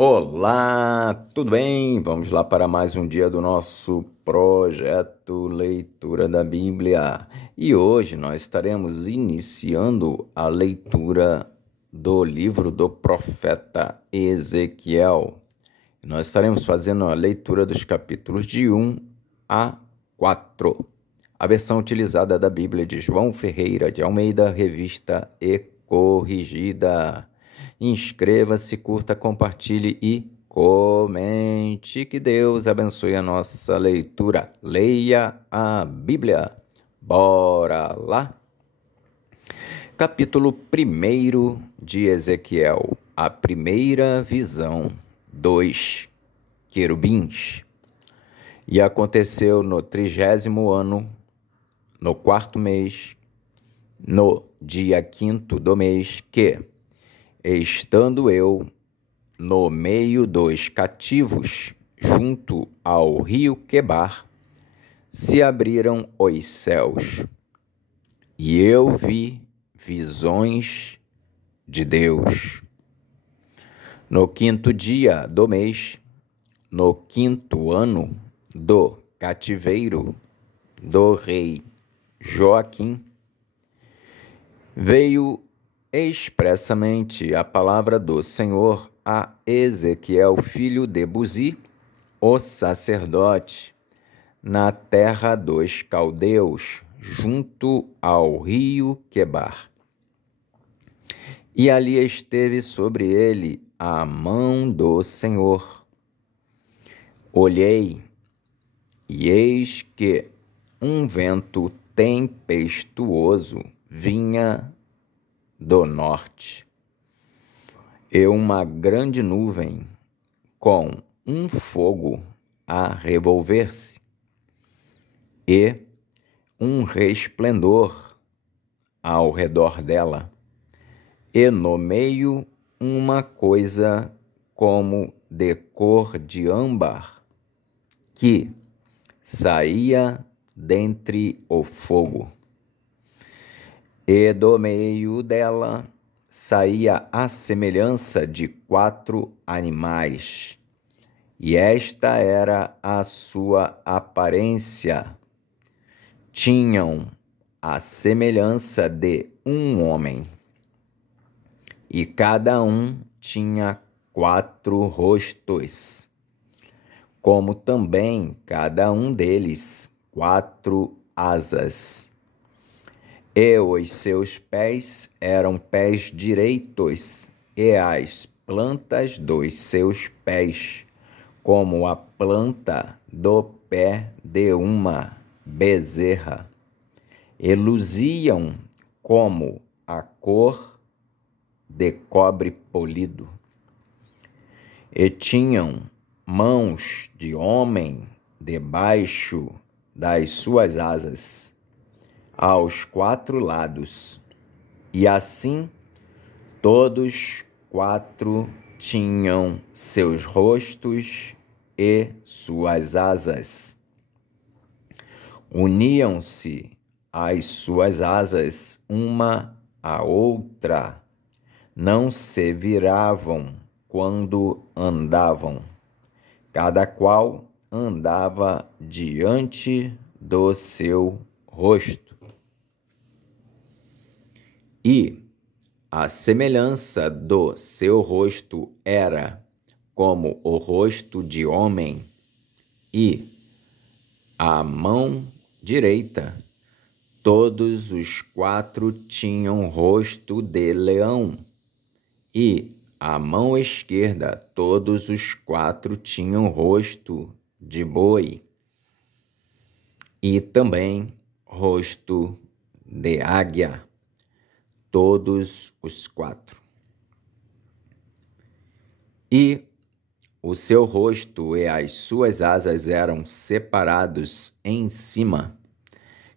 Olá, tudo bem? Vamos lá para mais um dia do nosso projeto Leitura da Bíblia. E hoje nós estaremos iniciando a leitura do livro do profeta Ezequiel. Nós estaremos fazendo a leitura dos capítulos de 1 a 4. A versão utilizada da Bíblia de João Ferreira de Almeida, revista e corrigida. Inscreva-se, curta, compartilhe e comente. Que Deus abençoe a nossa leitura. Leia a Bíblia. Bora lá! Capítulo 1 de Ezequiel. A primeira visão. 2. Querubins. E aconteceu no 30º ano, no 4º mês, no dia 5º do mês, que, estando eu no meio dos cativos, junto ao rio Quebar, se abriram os céus, e eu vi visões de Deus. No 5º dia do mês, no 5º ano do cativeiro do rei Joaquim, veio expressamente a palavra do Senhor a Ezequiel, filho de Buzi, o sacerdote, na terra dos caldeus, junto ao rio Quebar. E ali esteve sobre ele a mão do Senhor. Olhei, e eis que um vento tempestuoso vinha do norte, e uma grande nuvem com um fogo a revolver-se, e um resplendor ao redor dela, e no meio uma coisa como de cor de âmbar, que saía dentre o fogo. E do meio dela saía a semelhança de 4 animais, e esta era a sua aparência. Tinham a semelhança de um homem, e cada um tinha 4 rostos, como também cada um deles 4 asas. E os seus pés eram pés direitos, e as plantas dos seus pés, como a planta do pé de uma bezerra, e luziam como a cor de cobre polido. E tinham mãos de homem debaixo das suas asas, aos 4 lados, e assim todos 4 tinham seus rostos e suas asas. Uniam-se as suas asas uma à outra, não se viravam quando andavam, cada qual andava diante do seu rosto. E a semelhança do seu rosto era como o rosto de homem, e a mão direita, todos os 4 tinham rosto de leão, e a mão esquerda, todos os 4 tinham rosto de boi, e também rosto de águia, todos os 4. E o seu rosto e as suas asas eram separados em cima,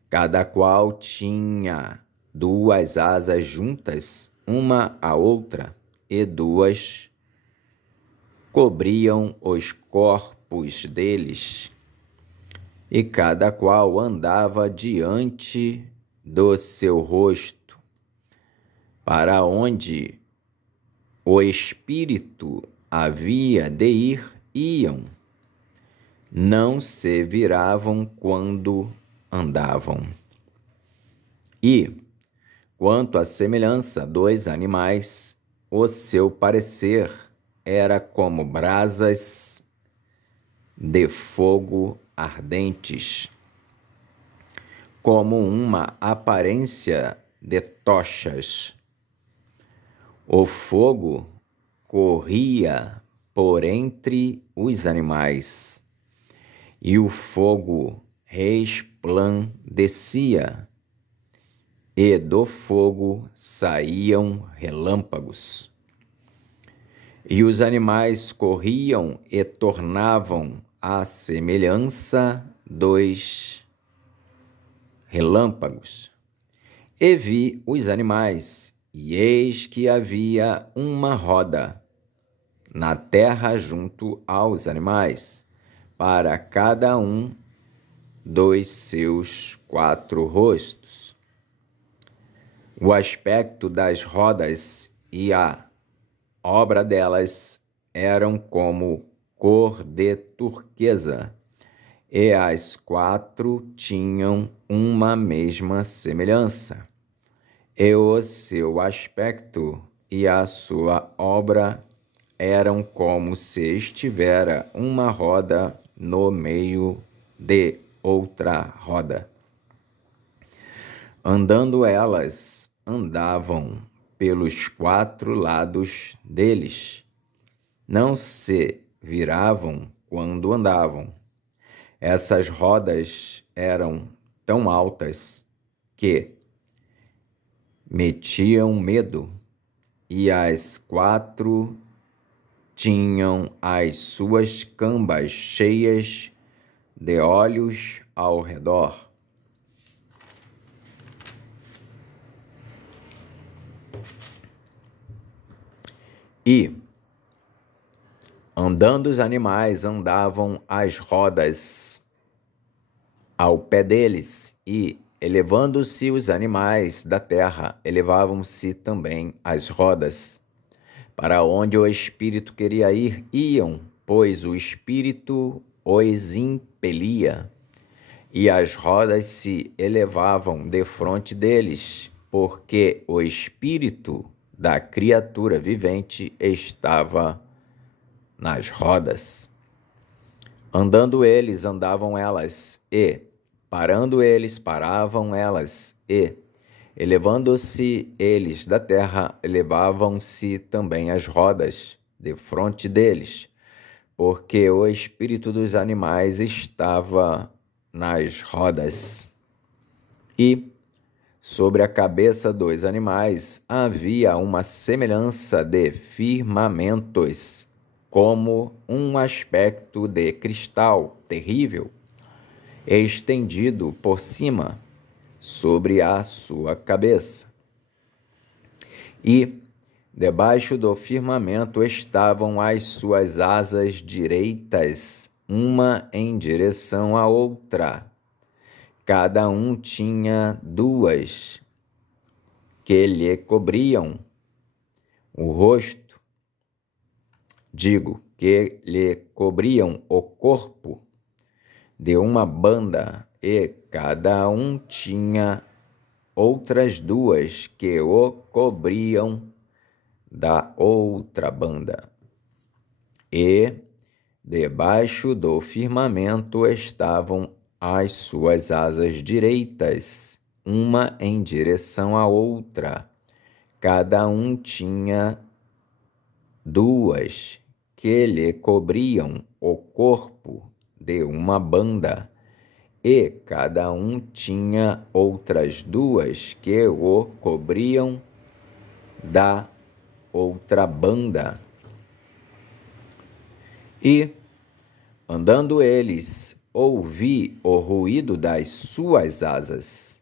cada qual tinha 2 asas juntas, uma à outra, e 2 cobriam os corpos deles, e cada qual andava diante do seu rosto, para onde o Espírito havia de ir, iam. Não se viravam quando andavam. E, quanto à semelhança dos animais, o seu parecer era como brasas de fogo ardentes, como uma aparência de tochas. O fogo corria por entre os animais, e o fogo resplandecia, e do fogo saíam relâmpagos. E os animais corriam e tornavam à semelhança dos relâmpagos. E vi os animais, e eis que havia uma roda na terra junto aos animais, para cada um dos seus 4 rostos. O aspecto das rodas e a obra delas eram como cor de turquesa, e as 4 tinham uma mesma semelhança, e o seu aspecto e a sua obra eram como se estivera uma roda no meio de outra roda. Andando elas, andavam pelos 4 lados deles. Não se viravam quando andavam. Essas rodas eram tão altas que metiam medo, e as 4 tinham as suas cambas cheias de olhos ao redor. E, andando os animais, andavam as rodas ao pé deles, e, elevando-se os animais da terra, elevavam-se também as rodas. Para onde o Espírito queria ir, iam, pois o Espírito os impelia. E as rodas se elevavam defronte deles, porque o Espírito da criatura vivente estava nas rodas. Andando eles, andavam elas, e, parando eles, paravam elas, e, elevando-se eles da terra, elevavam-se também as rodas defronte deles, porque o espírito dos animais estava nas rodas. E, sobre a cabeça dos animais, havia uma semelhança de firmamentos, como um aspecto de cristal terrível, estendido por cima, sobre a sua cabeça. E, debaixo do firmamento, estavam as suas asas direitas, uma em direção à outra. Cada um tinha 2, que lhe cobriam o rosto, que lhe cobriam o corpo de uma banda, e cada um tinha outras 2 que o cobriam da outra banda. E debaixo do firmamento estavam as suas asas direitas, uma em direção à outra. Cada um tinha 2 que lhe cobriam o corpo de uma banda, e cada um tinha outras 2 que o cobriam da outra banda. E, andando eles, ouvi o ruído das suas asas,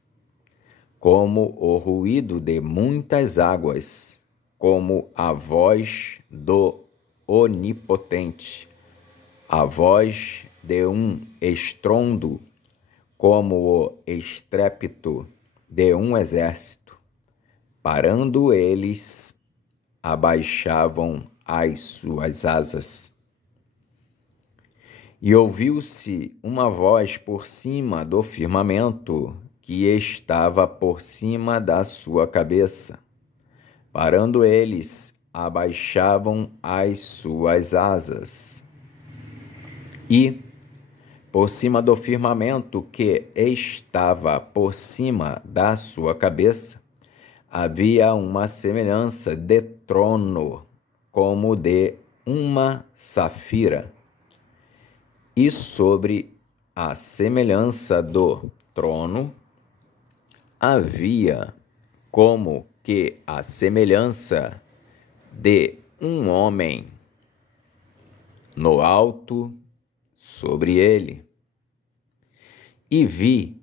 como o ruído de muitas águas, como a voz do Onipotente, a voz de um estrondo, como o estrépito de um exército. Parando eles, abaixavam as suas asas. E ouviu-se uma voz por cima do firmamento, que estava por cima da sua cabeça. Parando eles, abaixavam as suas asas. E, por cima do firmamento que estava por cima da sua cabeça, havia uma semelhança de trono, como de uma safira. E sobre a semelhança do trono, havia como que a semelhança de um homem no alto sobre ele. E vi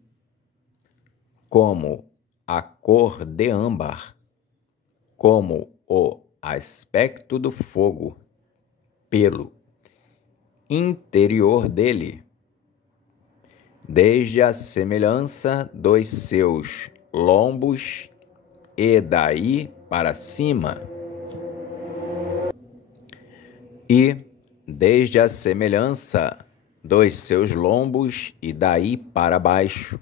como a cor de âmbar, como o aspecto do fogo, pelo interior dele, desde a semelhança dos seus lombos e daí para cima, e desde a semelhança dos seus lombos e daí para baixo,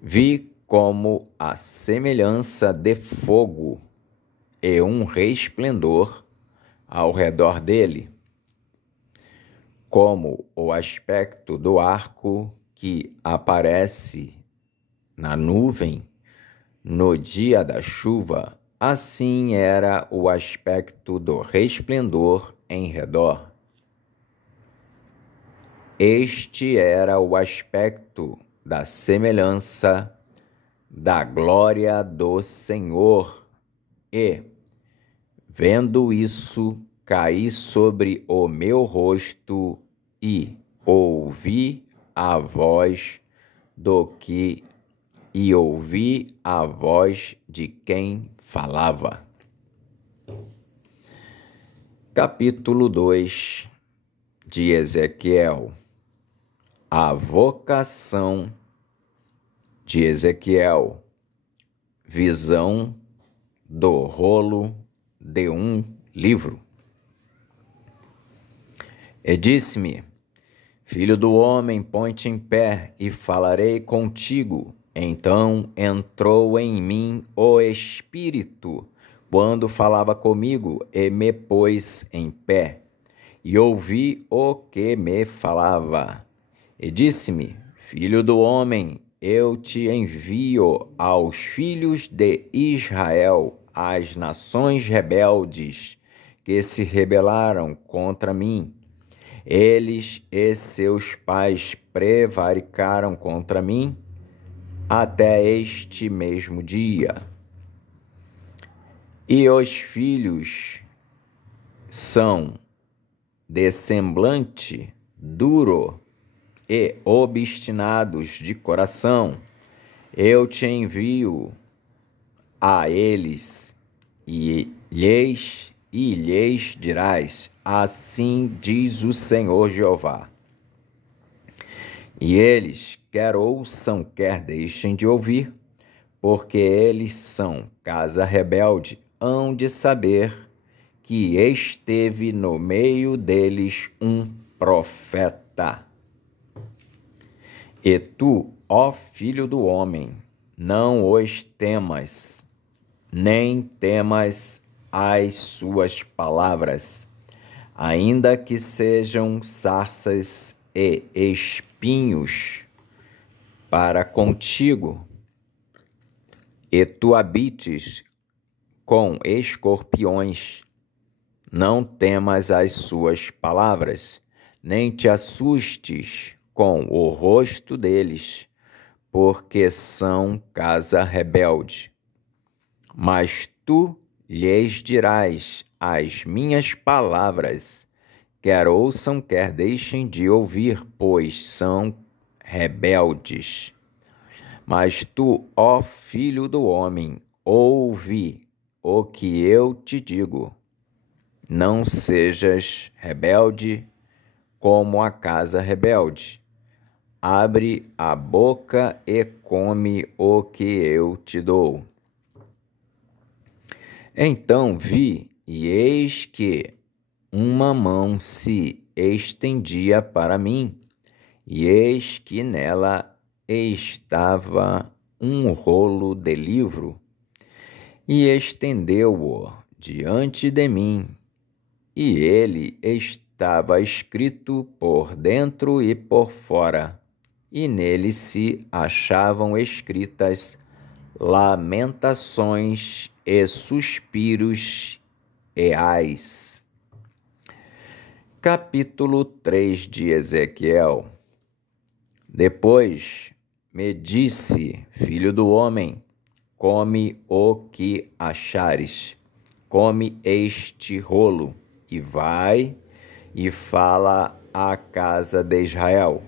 vi como a semelhança de fogo e um resplendor ao redor dele, como o aspecto do arco que aparece na nuvem no dia da chuva, assim era o aspecto do resplendor em redor. Este era o aspecto da semelhança da glória do Senhor, e, vendo isso, caí sobre o meu rosto e ouvi a voz de quem falava. Capítulo 2 de Ezequiel. A vocação de Ezequiel. Visão do rolo de um livro. E disse-me: Filho do homem, põe-te em pé e falarei contigo. Então entrou em mim o Espírito, quando falava comigo, e me pôs em pé, e ouvi o que me falava. E disse-me: Filho do homem, eu te envio aos filhos de Israel, às nações rebeldes, que se rebelaram contra mim. Eles e seus pais prevaricaram contra mim até este mesmo dia. E os filhos são de semblante duro e obstinados de coração. Eu te envio a eles e lhes dirás: assim diz o Senhor Jeová. E eles, quer ouçam, quer deixem de ouvir, porque eles são casa rebelde, hão de saber que esteve no meio deles um profeta. E tu, ó filho do homem, não os temas, nem temas as suas palavras, ainda que sejam sarças e espinhos para contigo, e tu habites com escorpiões. Não temas as suas palavras, nem te assustes com o rosto deles, porque são casa rebelde. Mas tu lhes dirás as minhas palavras, quer ouçam, quer deixem de ouvir, pois são rebeldes. Mas tu, ó filho do homem, ouve o que eu te digo. Não sejas rebelde como a casa rebelde. Abre a boca e come o que eu te dou. Então vi, e eis que uma mão se estendia para mim, e eis que nela estava um rolo de livro, e estendeu-o diante de mim, e ele estava escrito por dentro e por fora, e nele se achavam escritas lamentações e suspiros e ais. Capítulo 3 de Ezequiel. Depois me disse: filho do homem, come o que achares, come este rolo, e vai e fala à casa de Israel.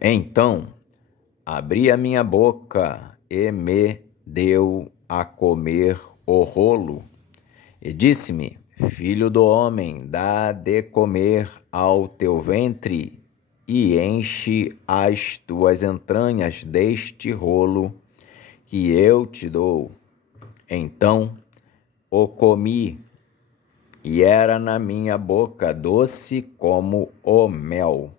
Então abri a minha boca e me deu a comer o rolo, e disse-me: filho do homem, dá de comer ao teu ventre, e enche as tuas entranhas deste rolo que eu te dou. Então o comi, e era na minha boca doce como o mel.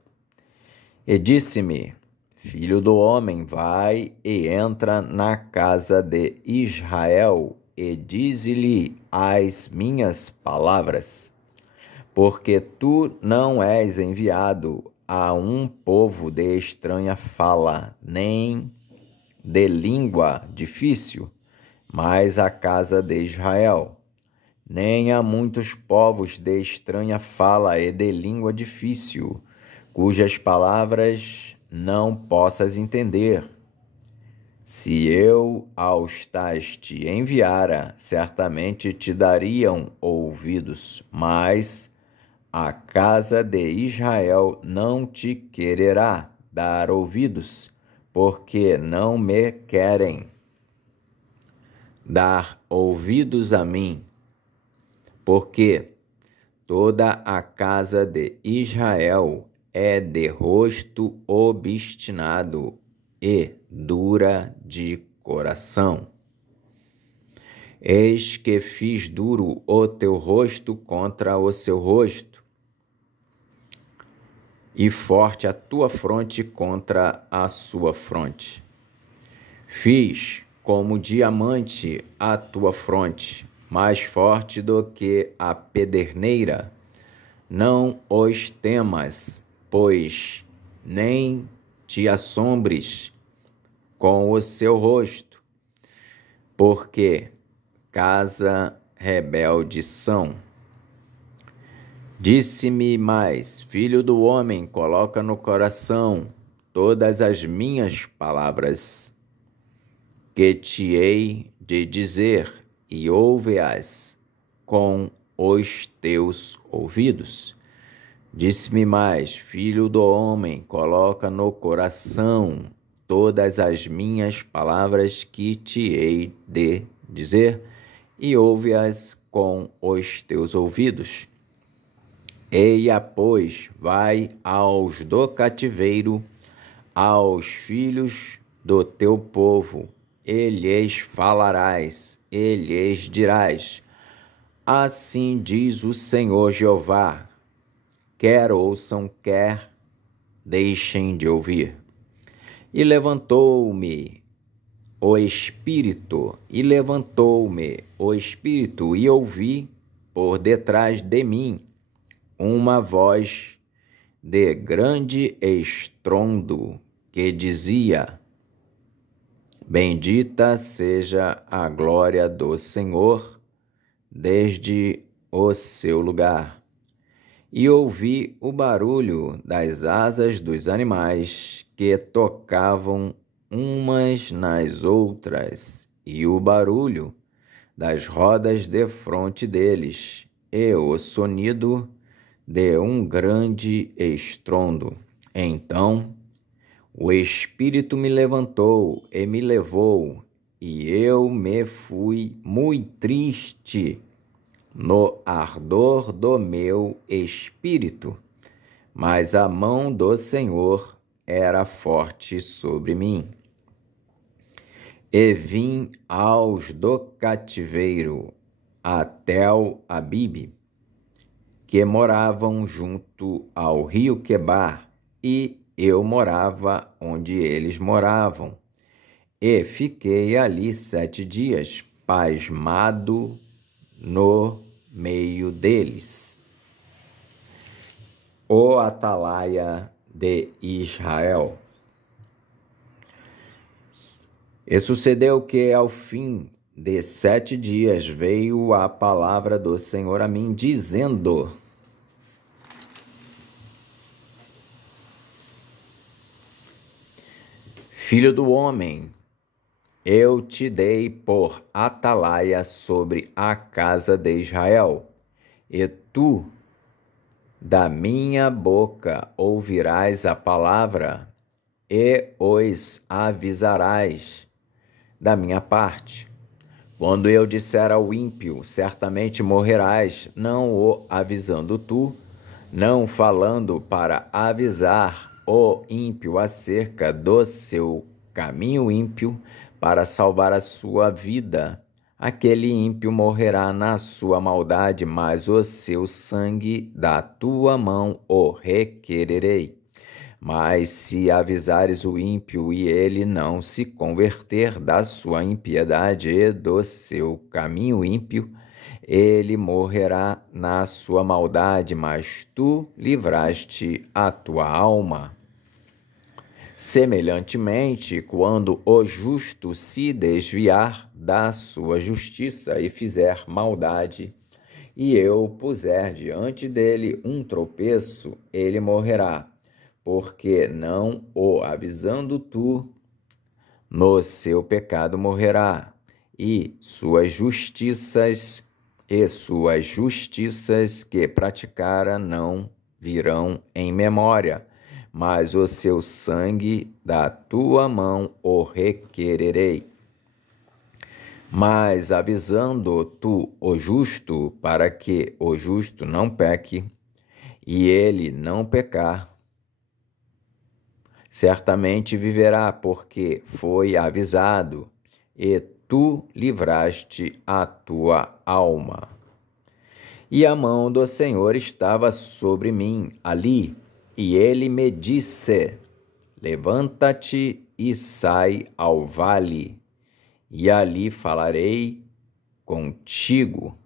E disse-me: filho do homem, vai e entra na casa de Israel, e dize-lhe as minhas palavras, porque tu não és enviado a um povo de estranha fala, nem de língua difícil, mas a casa de Israel, nem a muitos povos de estranha fala e de língua difícil, cujas palavras não possas entender. Se eu aos tais te enviara, certamente te dariam ouvidos, mas a casa de Israel não te quererá dar ouvidos, porque não me querem dar ouvidos a mim, porque toda a casa de Israel é de rosto obstinado e dura de coração. Eis que fiz duro o teu rosto contra o seu rosto, e forte a tua fronte contra a sua fronte. Fiz como diamante a tua fronte, mais forte do que a pederneira. Não os temas, pois nem te assombres com o seu rosto, porque casa rebelde são. Disse-me mais: filho do homem, coloca no coração todas as minhas palavras que te hei de dizer, e ouve-as com os teus ouvidos. Disse-me mais: filho do homem, coloca no coração todas as minhas palavras que te hei de dizer, e ouve-as com os teus ouvidos. Eia, pois, vai aos do cativeiro, aos filhos do teu povo, e lhes falarás, e lhes dirás: assim diz o Senhor Jeová, quer ouçam, quer deixem de ouvir. E levantou-me o Espírito, e ouvi por detrás de mim uma voz de grande estrondo que dizia: bendita seja a glória do Senhor desde o seu lugar. E ouvi o barulho das asas dos animais que tocavam umas nas outras, e o barulho das rodas defronte deles, e o sonido de um grande estrondo. Então o Espírito me levantou e me levou, e eu me fui muito triste no ardor do meu espírito, mas a mão do Senhor era forte sobre mim. E vim aos do cativeiro, a Tel Abibe, que moravam junto ao rio Quebar, e eu morava onde eles moravam. E fiquei ali 7 dias, pasmado no meio deles. O atalaia de Israel. E sucedeu que ao fim de 7 dias veio a palavra do Senhor a mim, dizendo: Filho do homem, eu te dei por atalaia sobre a casa de Israel, e tu, da minha boca, ouvirás a palavra, e os avisarás da minha parte. Quando eu disser ao ímpio, certamente morrerás, não o avisando tu, não falando para avisar o ímpio acerca do seu caminho ímpio, para salvar a sua vida, aquele ímpio morrerá na sua maldade, mas o seu sangue da tua mão o requererei. Mas se avisares o ímpio e ele não se converter da sua impiedade e do seu caminho ímpio, ele morrerá na sua maldade, mas tu livraste a tua alma. Semelhantemente, quando o justo se desviar da sua justiça e fizer maldade, e eu puser diante dele um tropeço, ele morrerá, porque não o avisando tu, no seu pecado morrerá, e suas justiças que praticara não virão em memória, mas o seu sangue da tua mão o requererei. Mas avisando tu o justo, para que o justo não peque, e ele não pecar, certamente viverá, porque foi avisado, e tu livraste a tua alma. E a mão do Senhor estava sobre mim ali, e ele me disse: Levanta-te e sai ao vale, e ali falarei contigo.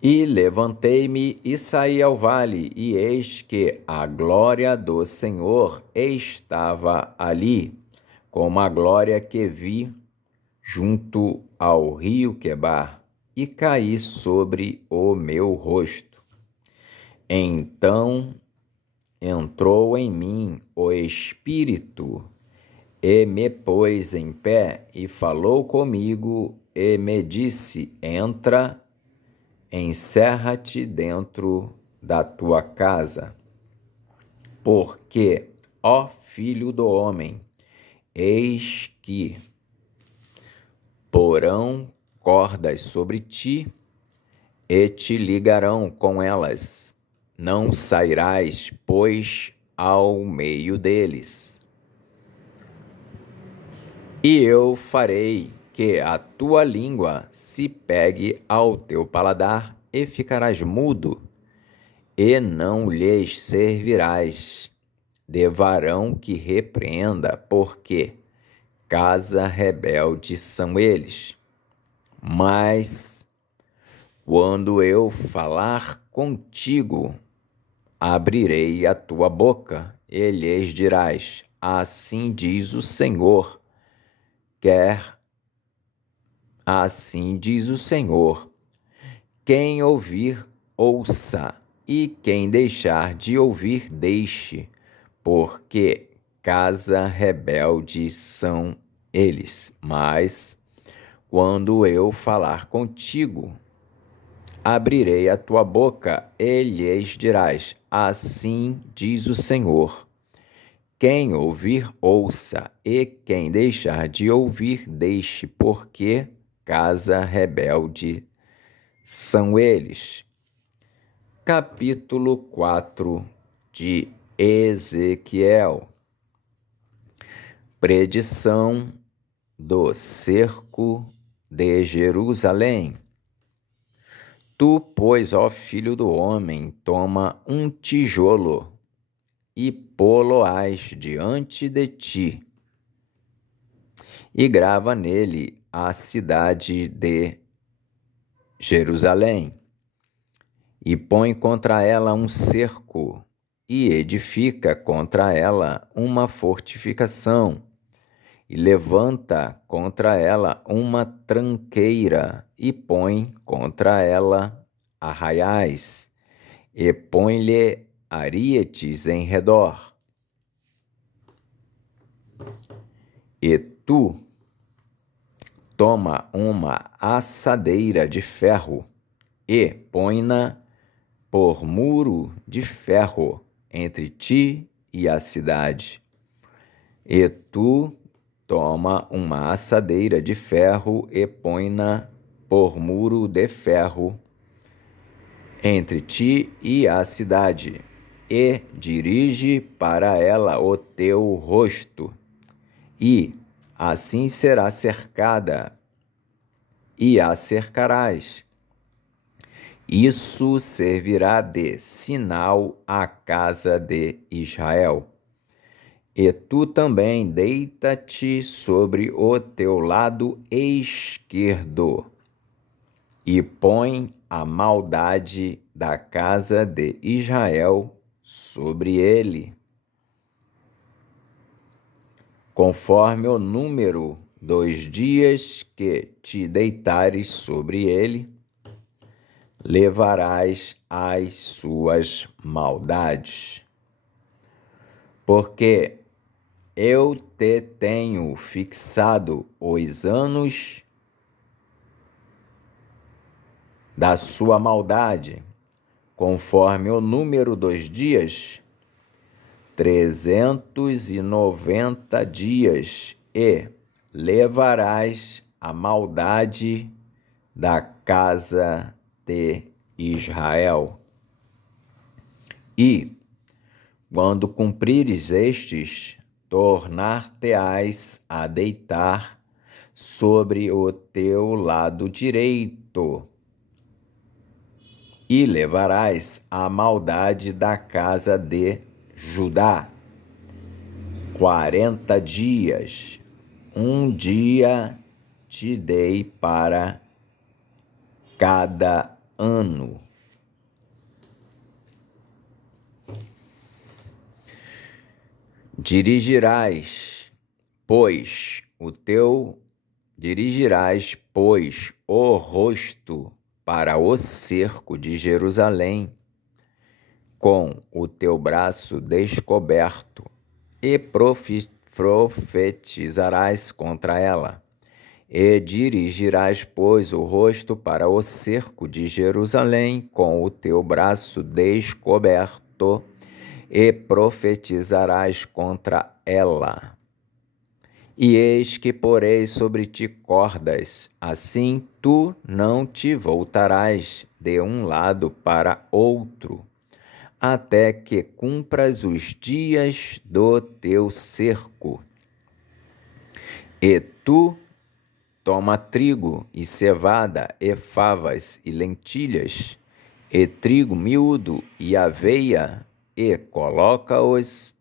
E levantei-me e saí ao vale, e eis que a glória do Senhor estava ali, como a glória que vi junto ao rio Quebar, e caí sobre o meu rosto. Então entrou em mim o Espírito, e me pôs em pé, e falou comigo, e me disse: Entra, encerra-te dentro da tua casa, porque, ó filho do homem, eis que porão cordas sobre ti, e te ligarão com elas. Não sairás, pois, ao meio deles. E eu farei que a tua língua se pegue ao teu paladar, e ficarás mudo, e não lhes servirás de varão que repreenda, porque casa rebelde são eles. Mas quando eu falar contigo, abrirei a tua boca, e lhes dirás: Assim diz o Senhor. Assim diz o Senhor: quem ouvir, ouça, e quem deixar de ouvir, deixe, porque casa rebelde são eles. Mas quando eu falar contigo, abrirei a tua boca, e lhes dirás: Assim diz o Senhor. Quem ouvir, ouça, e quem deixar de ouvir, deixe, porque casa rebelde são eles. Capítulo 4 de Ezequiel. Predição do cerco de Jerusalém. Tu, pois, ó filho do homem, toma um tijolo e pô-lo-ás diante de ti, e grava nele a cidade de Jerusalém, e põe contra ela um cerco, e edifica contra ela uma fortificação, e levanta contra ela uma tranqueira, e põe contra ela arraiais, e põe-lhe arietes em redor. E tu toma uma assadeira de ferro, e põe-na por muro de ferro entre ti e a cidade. E tu toma uma assadeira de ferro e põe-na por muro de ferro entre ti e a cidade, e dirige para ela o teu rosto, e assim será cercada, e a cercarás. Isso servirá de sinal à casa de Israel. E tu também deita-te sobre o teu lado esquerdo, e põe a maldade da casa de Israel sobre ele, conforme o número dos dias que te deitares sobre ele, levarás as suas maldades. Porque eu te tenho fixado os anos da sua maldade, conforme o número dos dias, 390 dias, e levarás a maldade da casa de Israel. E, quando cumprires estes, tornar-te-ás a deitar sobre o teu lado direito, e levarás a maldade da casa de Judá. 40 dias, um dia te dei para cada ano. Dirigirás, pois, o rosto para o cerco de Jerusalém, com o teu braço descoberto, e profetizarás contra ela. E dirigirás, pois, o rosto para o cerco de Jerusalém, com o teu braço descoberto, e profetizarás contra ela. E eis que porei sobre ti cordas, assim tu não te voltarás de um lado para outro, até que cumpras os dias do teu cerco. E tu toma trigo e cevada e favas e lentilhas, e trigo miúdo e aveia, e coloca-os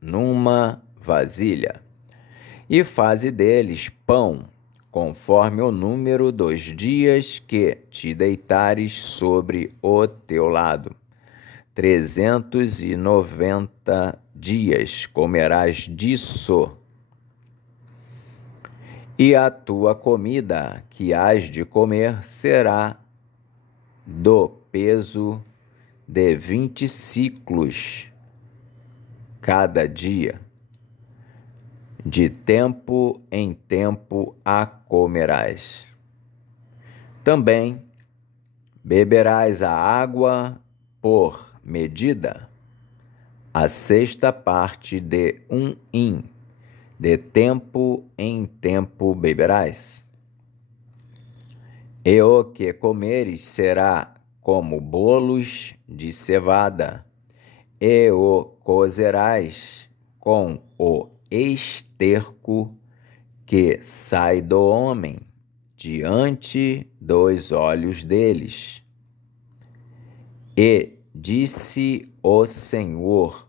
numa vasilha, e faze deles pão, conforme o número dos dias que te deitares sobre o teu lado. 390 dias comerás disso. E a tua comida que hás de comer será do peso de 20 siclos cada dia. De tempo em tempo a comerás. Também beberás a água por medida, a sexta parte de um hin, de tempo em tempo beberás. E o que comeres será como bolos de cevada, e o cozerás com o esterco que sai do homem diante dos olhos deles. E disse o Senhor: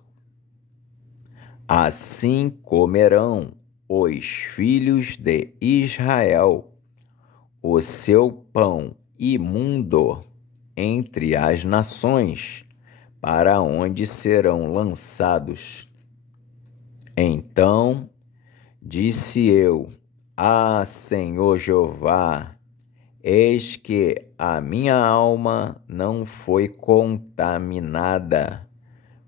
assim comerão os filhos de Israel o seu pão imundo entre as nações, para onde serão lançados. Então disse eu: ah, Senhor Jeová, eis que a minha alma não foi contaminada,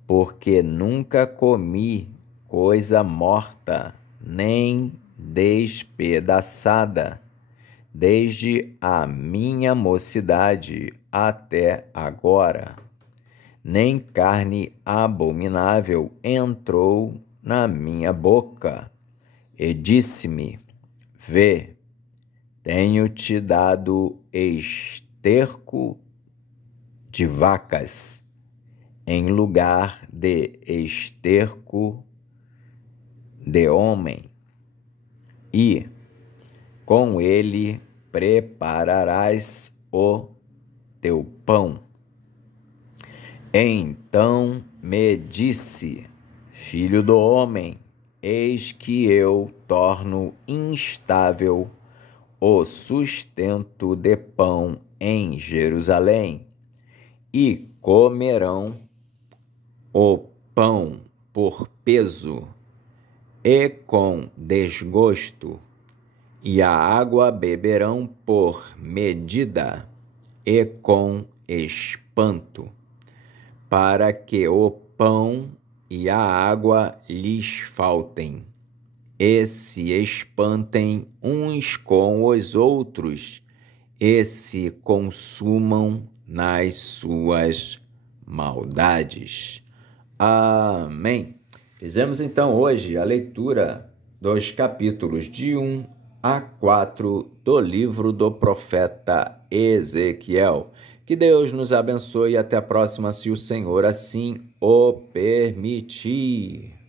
porque nunca comi coisa morta, nem despedaçada, desde a minha mocidade até agora. Nem carne abominável entrou na minha boca. E disse-me: vê, tenho-te dado esterco de vacas, em lugar de esterco de homem, e com ele prepararás o teu pão. Então me disse: filho do homem, eis que eu torno instável o sustento de pão em Jerusalém, e comerão o pão por peso e com desgosto, e a água beberão por medida e com espanto, para que o pão e a água lhes faltem, e se espantem uns com os outros, e se consumam nas suas maldades. Amém. Fizemos então hoje a leitura dos capítulos de 1 a 4 do livro do profeta Ezequiel. Que Deus nos abençoe e até a próxima, se o Senhor assim o permitir.